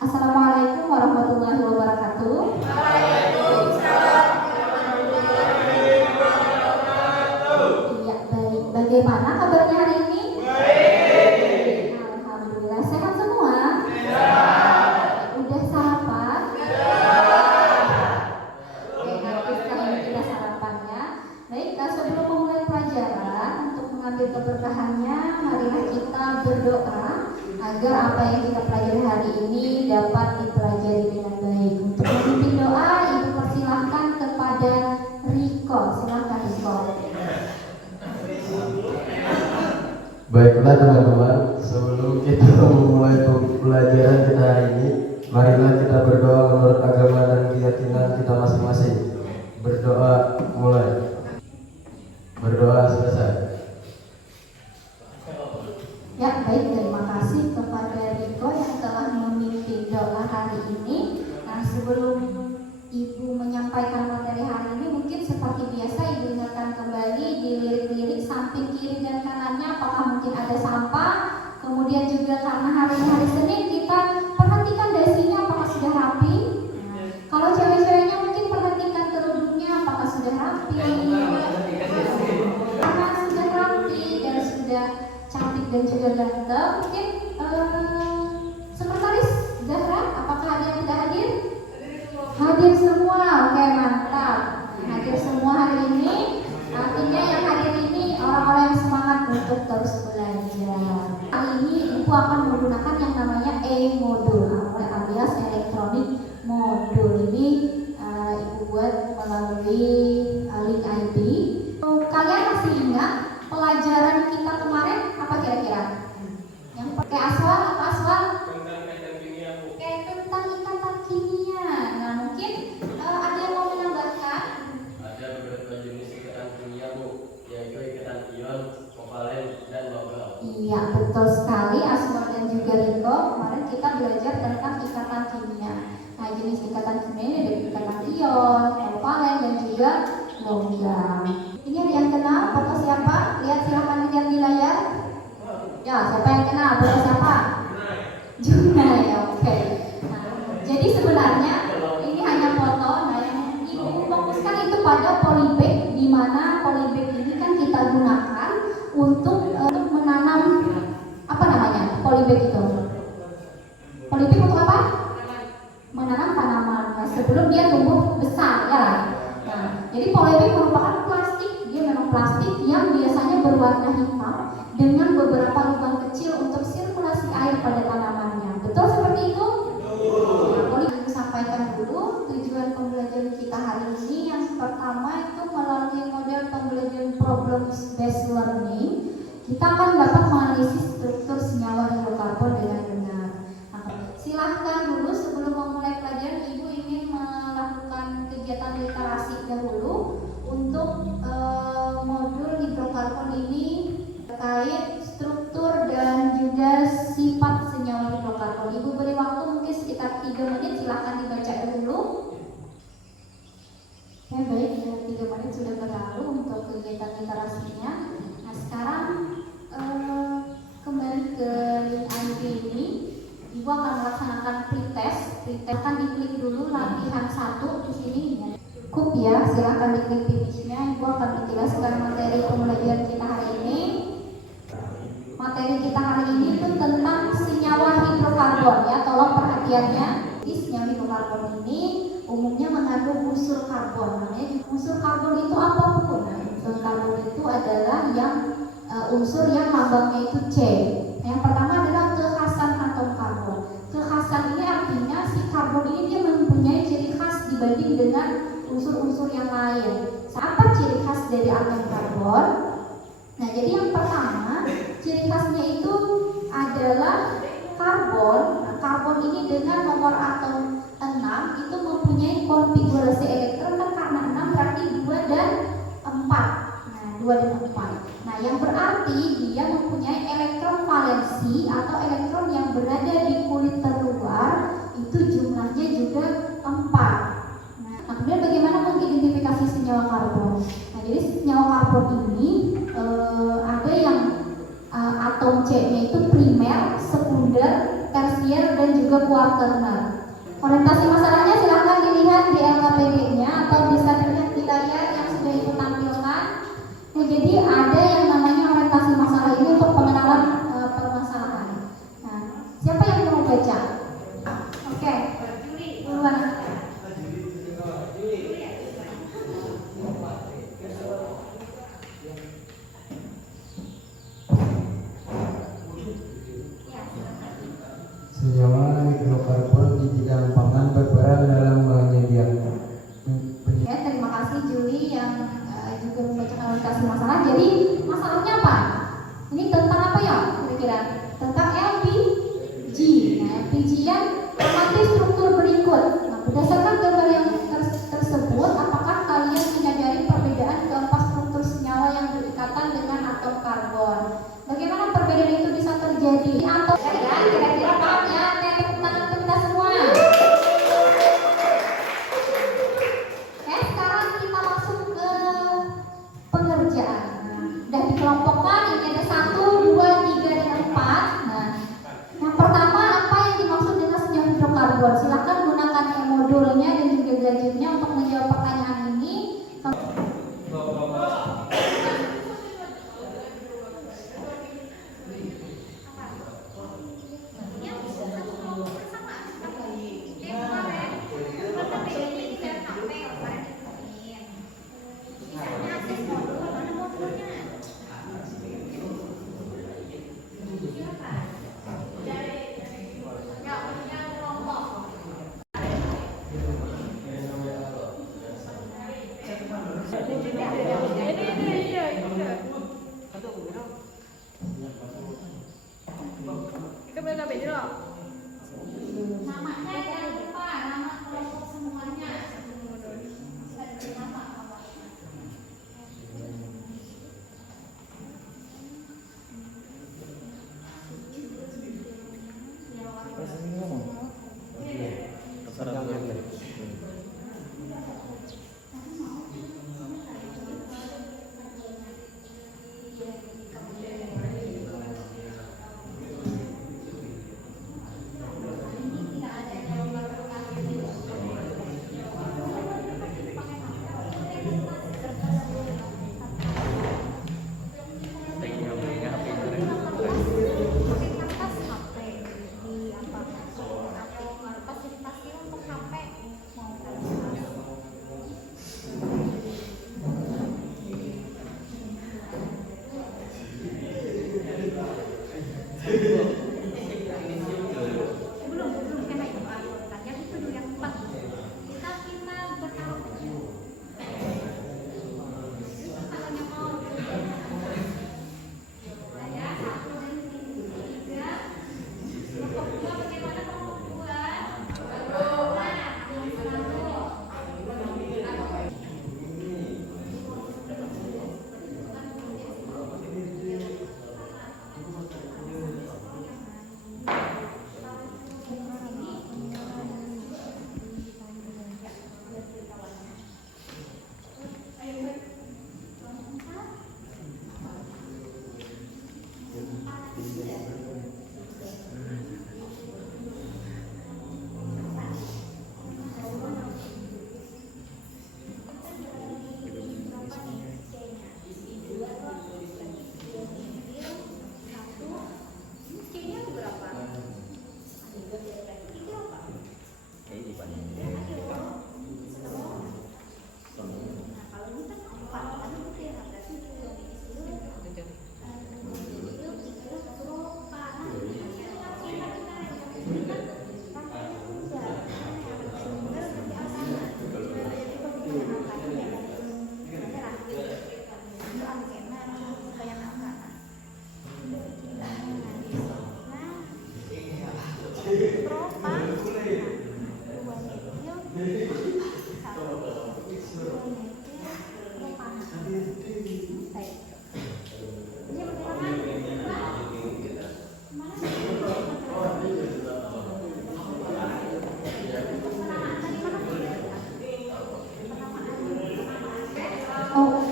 Assalamualaikum warahmatullahi wabarakatuh. Waalaikumsalam warahmatullahi wabarakatuh. Iya, baik. Bagaimana kabarnya hari ini? Baik. Alhamdulillah, sehat semua? Sehat. Udah sarapan? Sehat. Oke, nanti setelah ini kita sarapannya. Baik, sebelum memulai pelajaran, untuk mengambil keberkahannya, marilah kita berdoa agar apa yang kita pelajari hari ini dapat dipelajari dengan baik. Untuk memimpin doa, Ibu persilahkan kepada Riko. Silahkan Riko. Baiklah teman-teman, sebelum kita memulai pelajaran kita hari ini, marilah kita berdoa menurut agama dan keyakinan kita masing-masing. Berdoa mulai. Berdoa selesai. Ya, baik, terima kasih kepada Riko yang telah memimpin doa hari ini. Nah, sebelum Ibu menyampaikan materi hari ini, mungkin seperti biasa Ibu ingatkan kembali di lirik-lirik samping kiri dan kanannya apakah mungkin ada sampah. Kemudian juga karena hari ini hari Senin, kita perhatikan dasinya apakah sudah rapi. Kalau cewek-ceweknya mungkin perhatikan kerudungnya apakah sudah rapi. Karena sudah rapi dan sudah cantik dan juga ganteng. Mungkin Sekretaris Zahra, apakah ada yang tidak hadir? Hadir semua, oke, mantap. Hadir semua hari ini. Artinya yang hadir ini orang-orang yang semangat untuk terus belajar. Hari ini Ibu akan menggunakan yang namanya e-modul alias elektronik modul. Ini Ibu buat melalui link ID. Kalian masih ingat pelajaran kita kemarin apa kira-kira? Yang pakai aswal apa aswal? Tentang ikatan kimia. Nah, mungkin ada yang mau menambahkan? Ada beberapa jenis ikatan kimia, Bu, yaitu ikatan ion, kovalen, dan logam. Iya, betul sekali Aswal dan juga Riko. Kemarin kita belajar tentang ikatan kimia. Nah, jenis ikatan kimia ini ada ikatan ion, kovalen, dan juga logam. Ini ada yang kenal foto siapa? Lihat, silakan lihat di layar. Ya, siapa yang kenal? Foto siapa? Junai, oke. Nah, jadi sebenarnya ini hanya foto. Nah, yang Ibu fokuskan itu pada polybag, di mana polybag ini kan kita gunakan untuk menanam apa namanya? Polybag itu. Polybag untuk apa? Menanam tanaman. Nah, sebelum dia tumbuh besar, ya. Nah, jadi polybag merupakan plastik. Dia memang plastik yang biasanya berwarna hitam dengan beberapa lubang kecil untuk sirkulasi air pada tanamannya. Betul seperti itu? Nah, boleh Ibu sampaikan dulu tujuan pembelajaran kita hari ini. Yang pertama itu melalui model pembelajaran problem based learning, kita akan dapat menganalisis struktur senyawa hidrokarbon dengan benar. Nah, silahkan dulu sebelum memulai pelajaran, Ibu ingin melakukan kegiatan literasi dahulu untuk modul hidrokarbon ini terkait struktur dan juga sifat senyawa hidrokarbon. Ibu beri waktu mungkin sekitar 3 menit, silahkan dibaca dulu. Ya, baik, 3 menit sudah berlalu untuk kegiatan literasinya. Nah, sekarang kembali ke link ID ini. Ibu akan melaksanakan pretest. Pretest akan diklik dulu latihan 1 di sini. Cukup ya, silahkan diklik finishnya. Ibu akan menjelaskan materi pembelajaran kita hari ini. Materi kita hari ini itu tentang senyawa hidrokarbon, ya. Tolong perhatiannya. Senyawa hidrokarbon ini umumnya mengandung unsur karbon. Namanya unsur karbon itu apapun. Nah, unsur karbon itu adalah yang unsur yang lambangnya itu C. Yang pertama adalah kekhasan atom karbon. Kekhasan ini artinya si karbon ini dia mempunyai ciri khas dibanding dengan unsur-unsur yang lain. Apa ciri khas dari atom karbon? Nah, jadi yang pertama, ciri khasnya itu adalah karbon. Nah, karbon ini dengan nomor atom 6 itu mempunyai konfigurasi elektron, kan karena 6 berarti 2 dan 4. Nah, 2 dan 4. Nah, yang berarti dia mempunyai elektron valensi atau elektron yang berada di kulit terluar itu jumlahnya juga 4. Nah, kemudian bagaimana mengidentifikasi senyawa karbon? Nah, jadi senyawa karbon ini atom C-nya itu primer, sekunder, tersier, dan juga juga kuarterner. Orientasi masalahnya silahkan dilihat di LKPD-nya atau bisa dilihat di layar yang sudah Ibu tampilkan. Nah, jadi ada yang namanya orientasi masalah ini untuk pengenalan permasalahan. Nah, siapa yang mau baca? Oke, duluan. Senyawa hidrokarbon di bidang pangan berperan dalam menyediakan Ya, terima kasih Juli yang juga membacakan orientasi masalah. Jadi masalahnya apa? Ini tentang apa ya kira-kira? Tentang LPG. Nah, LPG yang amati struktur berikut. Nah, berdasarkan gambar yang tersebut, apakah kalian menyadari perbedaan keempat struktur senyawa yang berikatan dengan atom karbon? Bagaimana perbedaan itu bisa terjadi? Atom ya, kira-kira paham ya? Tepuk tangan ke kita semua. Oke, sekarang kita masuk ke pengerjaan. Nah, udah dikelompokkan, ini ada 1, 2, 3, dan 4. Nah, yang pertama apa yang dimaksud dengan senyawa hidrokarbon? Silakan gunakan modulnya dan juga gadgetnya untuk menjawab pertanyaan ini. Namanya jangan lupa, nama kelompok semuanya.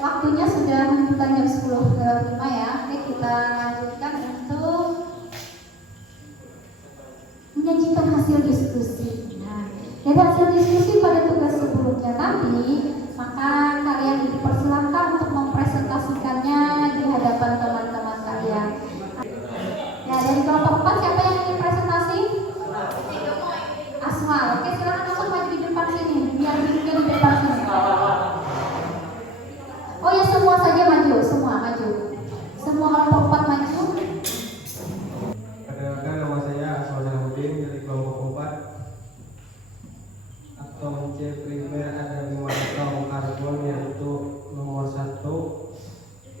Waktunya sudah menunjukkan jam 10.05 ya. Oke, kita lanjutkan untuk menyajikan hasil diskusi. Nah, dari hasil diskusi pada tugas sebelumnya tadi, maka kalian dipersilakan untuk mempresentasikannya di hadapan teman-teman kalian. Ya, dari kelompok 4 siapa yang ingin presentasi? Asma. Oke, silakan langsung maju di depan sini, biar duduknya di depan sini. Oh ya, semua saja maju, semua maju. Semua kelompok 4 maju. Perkenalkan, nama saya Asma Zainuddin dari kelompok 4. Atom C primer ada 5 atom karbon, yaitu nomor 1,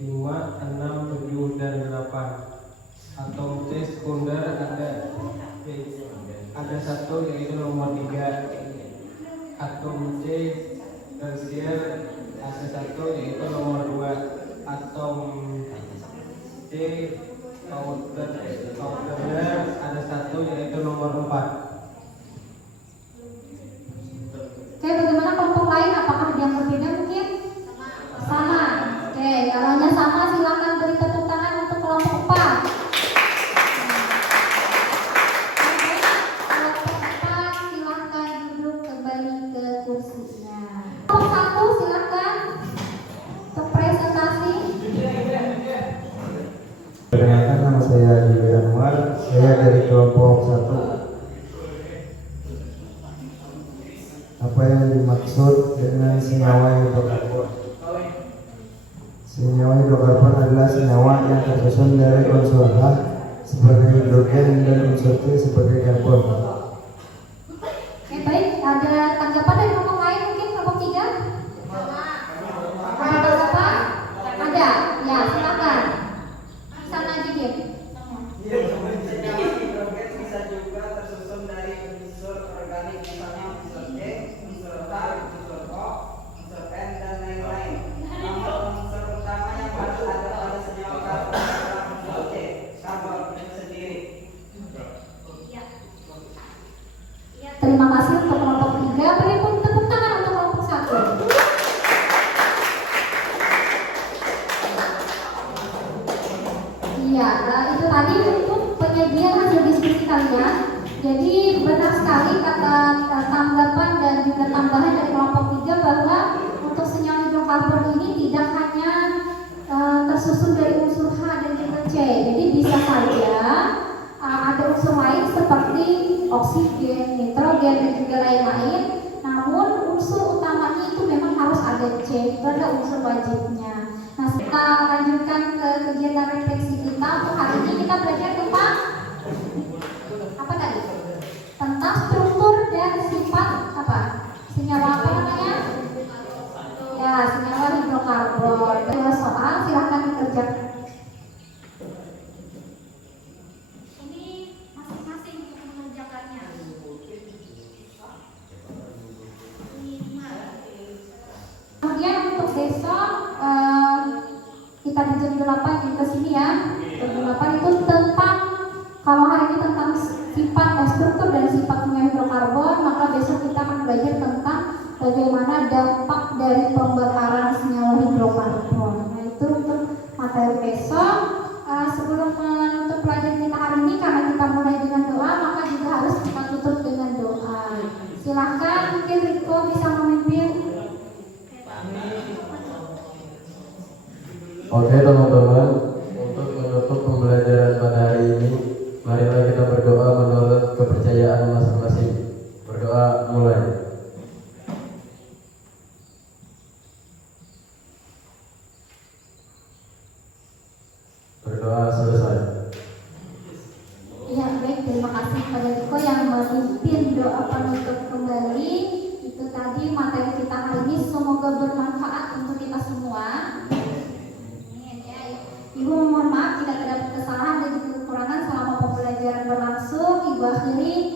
5, 6, 7, dan 8. Atom C sekunder ada 1, yaitu nomor 3. Atom C tersier ada 1, yaitu nomor 2. Atom C outerner ada 1, yaitu nomor 4. Oke, bagaimana kelompok lain? Apakah ada yang berbeda mungkin? Sama. Oke, kalau hanya sama silakan beri tepuk tangan untuk kelompok 4. Kelompok 4 silakan duduk kembali ke kursinya. Kelompok 1 silakan untuk presentasi. Perkenalkan, nama saya Yuli Anwar. Saya dari kelompok 1. Apa yang dimaksud dengan senyawa hidrokarbon? Senyawa hidrokarbon adalah senyawa yang tersusun dari unsur H sebagai hidrogen dan unsur C sebagai karbon. Oke, baik. Ada tanggapan dari kelompok lain mungkin kelompok 3? Ada tanggapan? Ada. Ya, silakan. Sana aja dia. Senyawa hidrogen bisa juga tersusun dari unsur organik, misalnya unsur C, unsur H, unsur O, unsur N, dan lain-lain. Namun unsur utama yang harus ada pada senyawa karbon adalah unsur C, karbon itu sendiri. Terima kasih untuk kelompok 3. Beri tepuk tangan untuk kelompok 1. Iya, itu tadi untuk penyajian hasil diskusi kalian. Jadi benar sekali kata tanggapan dan juga tambahan dari kelompok 3 bahwa untuk senyawa hidrokarbon ini tidak hanya tersusun dari unsur H dan juga C. Jadi bisa saja ada unsur lain seperti oksigen, nitrogen, dan juga lain-lain. Namun unsur utamanya itu memang harus ada C, itu adalah unsur wajibnya. Nah, kita lanjutkan ke kegiatan refleksi kita. Untuk hari ini kita belajar tentang apa tadi? Tentang struktur dan sifat apa? Senyawa apa namanya? Ya, senyawa hidrokarbon. Dua soal, silahkan dikerjakan. Ini masing-masing untuk mengerjakannya. Kemudian untuk besok kita di jam 8 jadi kesini ya. Jam 8 itu tentang, kalau hari ini tentang sifat struktur dan sifat senyawa hidrokarbon, maka besok kita akan belajar tentang bagaimana dampak dari pembakaran senyawa hidrokarbon. Nah, itu untuk materi besok. Sebelum menutup pelajaran kita hari ini, karena kita mulai dengan doa, maka juga harus kita tutup dengan doa. Silahkan, mungkin Riko bisa memimpin. Oke teman-teman, untuk menutup pembelajaran pada hari ini, marilah kita berdoa menurut kepercayaan masing-masing. Berdoa mulai. Berdoa selesai. Ya, baik, terima kasih kepada Riko yang memimpin doa penutup kembali. Itu tadi materi kita hari ini, semoga bermanfaat untuk kita semua. Ibu mohon maaf jika terdapat kesalahan dan juga kekurangan selama pembelajaran berlangsung. Ibu akhiri